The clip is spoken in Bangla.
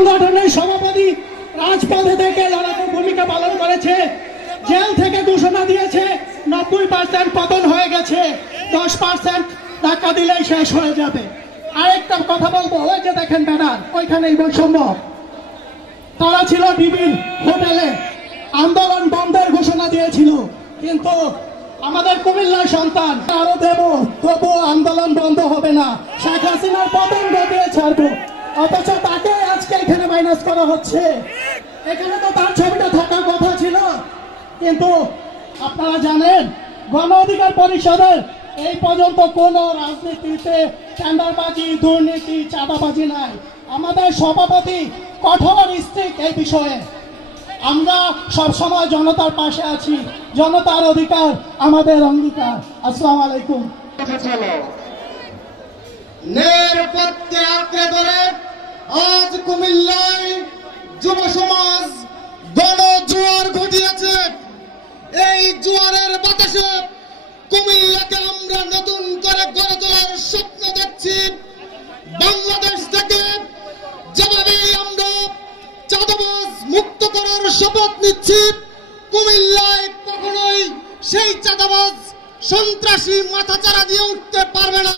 সংগঠনের সভাপতি রাজপথে থেকে লড়াকু ভূমিকা পালন করেছে, জেল থেকে ঘোষণা দিয়েছে 90% পতন হয়ে গেছে, 10% ধাক্কা দিলেই শেষ হয়ে যাবে। আরেকটা কথা বলবো, ওই যে দেখেন ব্যানার, ওইখানেই বৈষম্য। তারা ছিল ডিবির হোটেলে, আন্দোলন বন্ধের ঘোষণা দিয়েছিল, কিন্তু আমাদের কুমিল্লার সন্তান আরো দেব, তবু আন্দোলন বন্ধ হবে না, শেখ হাসিনার পতন ঘটিয়ে ছাড়বো। অথচ তাকে আজকে এখানে মাইনাস করা হচ্ছে। এখানে তো তার ছবিটা থাকার কথা ছিল। কিন্তু আপনারা জানেন, গণ অধিকার পরিষদের এই পর্যন্ত কোন রাজনীতিতে টেন্ডারবাজি, দুর্নীতি, চাঁদাবাজি নাই। আমাদের সভাপতি কঠোর স্ট্রিক্ট এই বিষয়ে। আমরা সবসময় জনতার পাশে আছি, জনতার অধিকার আমাদের অঙ্গীকার। আসসালামু আলাইকুম। নিরাপত্তা আঁকড়ে ধরে আজ কুমিল্লায় যুব সমাজ গণ জোয়ার ঘটিয়েছে। এই জোয়ারের বাতাসে কুমিল্লাকে আমরা নতুন করে গড়ে তোলার স্বপ্ন দেখছি। বাংলাদেশ থেকে যেভাবে আমরা চাঁদাবাজ মুক্ত করার শপথ নিচ্ছি, কুমিল্লায় কখনোই সেই চাঁদাবাজ সন্ত্রাসী মাথাচাড়া দিয়ে উঠতে পারবে না।